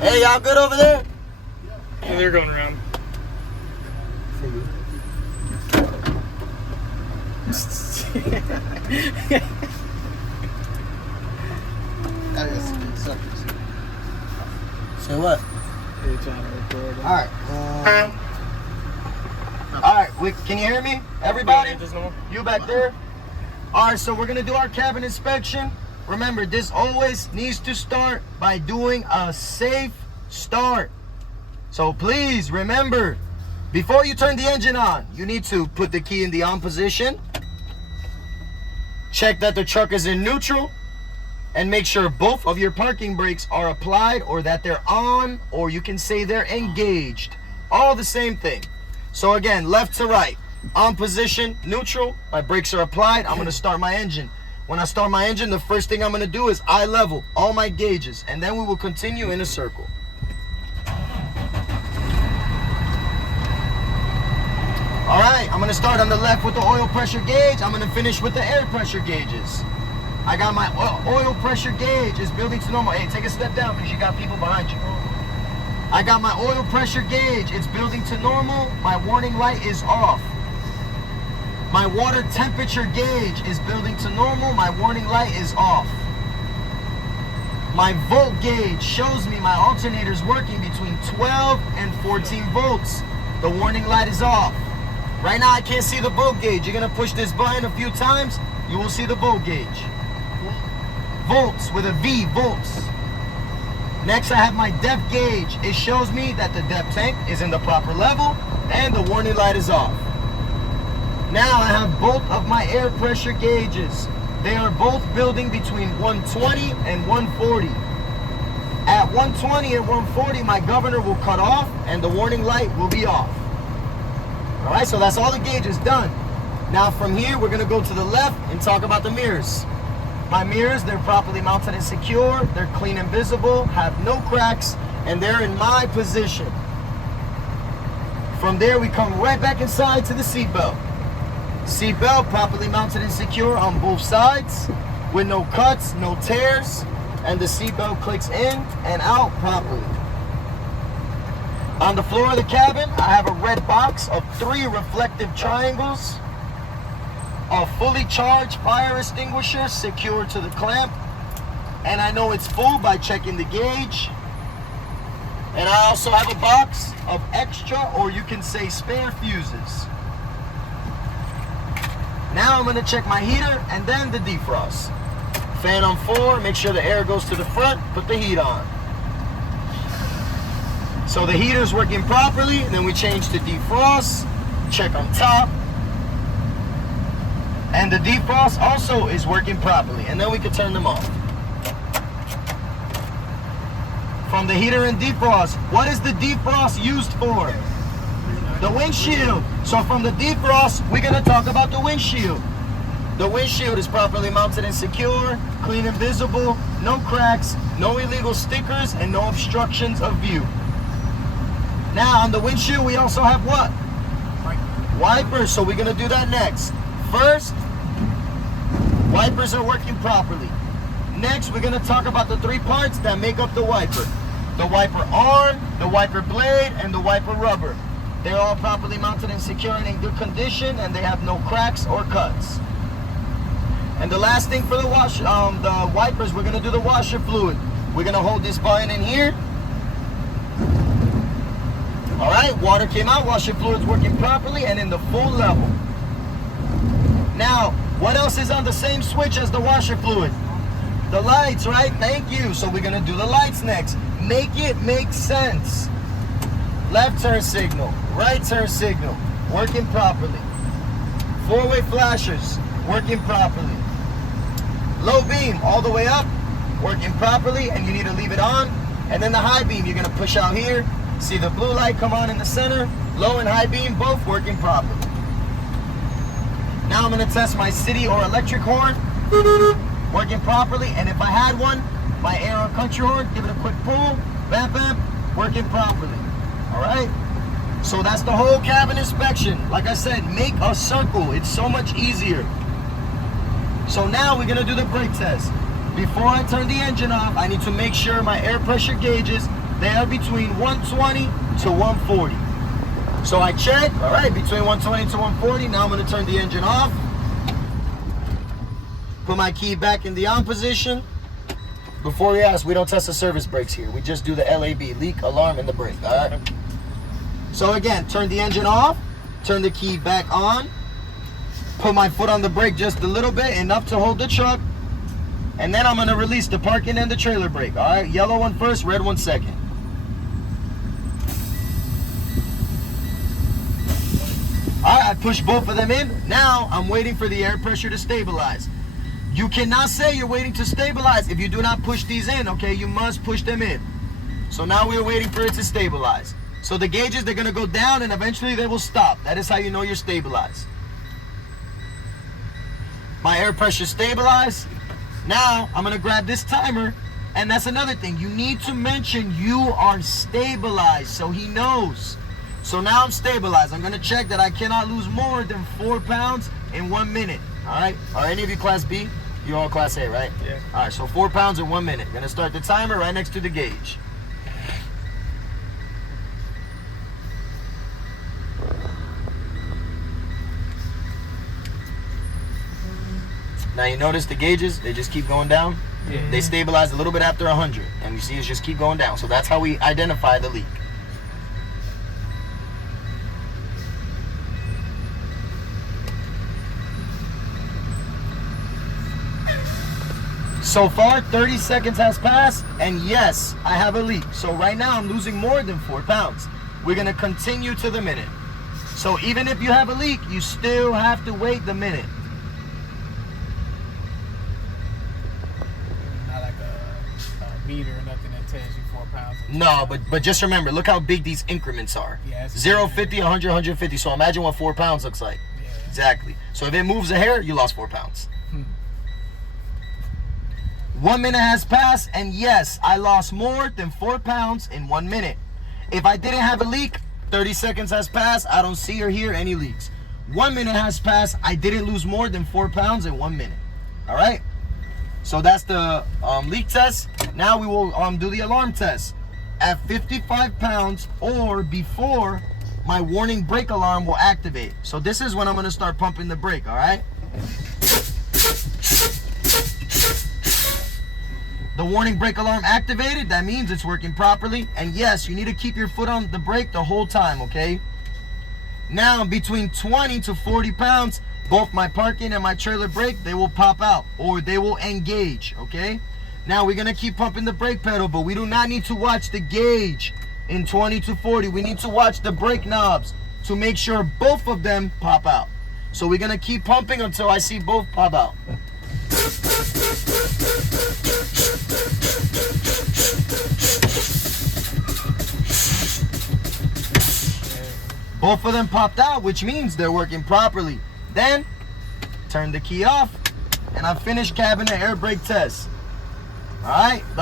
Hey, y'all good over there? Yeah, they're going around. Say what? It's on record. Alright, can you hear me? Everybody? You back there? Alright, so we're gonna do our cabin inspection. Remember, this always needs to start by doing a safe start. So please remember, before you turn the engine on, you need to put the key in the on position, check that the truck is in neutral, and make sure both of your parking brakes are applied or that they're on, or you can say they're engaged. All the same thing. So again, left to right, on position, neutral, my brakes are applied, I'm gonna start my engine. When I start my engine, the first thing I'm gonna do is eye level all my gauges, and then we will continue in a circle. All right, I'm gonna start on the left with the oil pressure gauge. I'm gonna finish with the air pressure gauges. I got my oil pressure gauge is building to normal. Hey, take a step down because you got people behind you. I got my oil pressure gauge. It's building to normal. My warning light is off. My water temperature gauge is building to normal. My warning light is off. My volt gauge shows me my alternator's working between 12 and 14 volts. The warning light is off. Right now I can't see the volt gauge. You're gonna push this button a few times, you will see the volt gauge. Volts with a V, volts. Next I have my depth gauge. It shows me that the depth tank is in the proper level and the warning light is off. Now I have both of my air pressure gauges. They are both building between 120 and 140. At 120 and 140, my governor will cut off and the warning light will be off. All right, so that's all the gauges done. Now from here, we're gonna go to the left and talk about the mirrors. My mirrors, they're properly mounted and secure, they're clean and visible, have no cracks, and they're in my position. From there, we come right back inside to the seatbelt. Seatbelt properly mounted and secure on both sides, with no cuts, no tears, and the seatbelt clicks in and out properly. On the floor of the cabin, I have a red box of 3 reflective triangles, a fully charged fire extinguisher secured to the clamp, and I know it's full by checking the gauge. And I also have a box of extra, or you can say spare fuses. Now I'm gonna check my heater and then the defrost. Fan on 4, make sure the air goes to the front, put the heat on. So the heater's working properly, and then we change to defrost, check on top. And the defrost also is working properly, and then we can turn them off. From the heater and defrost, what is the defrost used for? The windshield. So from the defrost, we're gonna talk about the windshield. The windshield is properly mounted and secure, clean and visible, no cracks, no illegal stickers, and no obstructions of view. Now on the windshield, we also have what? Wipers, so we're gonna do that next. First, wipers are working properly. Next, we're gonna talk about the 3 parts that make up the wiper. The wiper arm, the wiper blade, and the wiper rubber. They're all properly mounted and secure and in good condition, and they have no cracks or cuts. And the last thing for the wipers, we're gonna do the washer fluid. We're gonna hold this button in here. All right, water came out, washer fluid's working properly and in the full level. Now, what else is on the same switch as the washer fluid? The lights, right? Thank you. So we're gonna do the lights next. Make it make sense. Left turn signal, right turn signal, working properly. 4-way flashers, working properly. Low beam, all the way up, working properly, and you need to leave it on. And then the high beam, you're gonna push out here, see the blue light come on in the center, low and high beam, both working properly. Now I'm gonna test my city or electric horn, working properly, and if I had one, my air or country horn, give it a quick pull, bam, bam, working properly. All right, so that's the whole cabin inspection. Like I said, make a circle. It's so much easier. So now we're gonna do the brake test. Before I turn the engine off, I need to make sure my air pressure gauges they are between 120 to 140. So I check, all right, between 120 to 140. Now I'm gonna turn the engine off. Put my key back in the on position. Before you ask, we don't test the service brakes here. We just do the LAB, leak, alarm, and the brake, all right? So again, turn the engine off, turn the key back on, put my foot on the brake just a little bit, enough to hold the truck, and then I'm gonna release the parking and the trailer brake, all right? Yellow one first, red one second. All right, I push both of them in. Now I'm waiting for the air pressure to stabilize. You cannot say you're waiting to stabilize if you do not push these in, okay? You must push them in. So now we're waiting for it to stabilize. So the gauges, they're gonna go down and eventually they will stop. That is how you know you're stabilized. My air pressure stabilized. Now I'm gonna grab this timer, and that's another thing. You need to mention you are stabilized so he knows. So now I'm stabilized. I'm gonna check that I cannot lose more than 4 pounds in 1 minute. All right, are any of you class B? You're all class A, right? Yeah. All right, so 4 pounds in 1 minute. Gonna start the timer right next to the gauge. Now you notice the gauges, they just keep going down. Yeah. They stabilize a little bit after 100, and you see it's just keep going down. So that's how we identify the leak. So far, 30 seconds has passed, and yes, I have a leak. So right now, I'm losing more than 4 pounds. We're gonna continue to the minute. So even if you have a leak, you still have to wait the minute. Not like a meter or nothing that tells you 4 pounds. No, but just remember, look how big these increments are. Yeah, it's 0, 50, 100, 150. So imagine what 4 pounds looks like. Yeah. Exactly. So if it moves a hair, you lost 4 pounds. 1 minute has passed, and yes, I lost more than 4 pounds in 1 minute. If I didn't have a leak, 30 seconds has passed, I don't see or hear any leaks. 1 minute has passed, I didn't lose more than 4 pounds in 1 minute. All right? So that's the leak test. Now we will do the alarm test. At 55 pounds or before, my warning brake alarm will activate. So this is when I'm gonna start pumping the brake, all right? The warning brake alarm activated, that means it's working properly. And yes, you need to keep your foot on the brake the whole time, okay? Now, between 20 to 40 pounds, both my parking and my trailer brake, they will pop out or they will engage, okay? Now, we're gonna keep pumping the brake pedal, but we do not need to watch the gauge in 20 to 40. We need to watch the brake knobs to make sure both of them pop out. So we're gonna keep pumping until I see both pop out. Both of them popped out, which means they're working properly. Then, turn the key off, and I finished cabin air brake test. All right.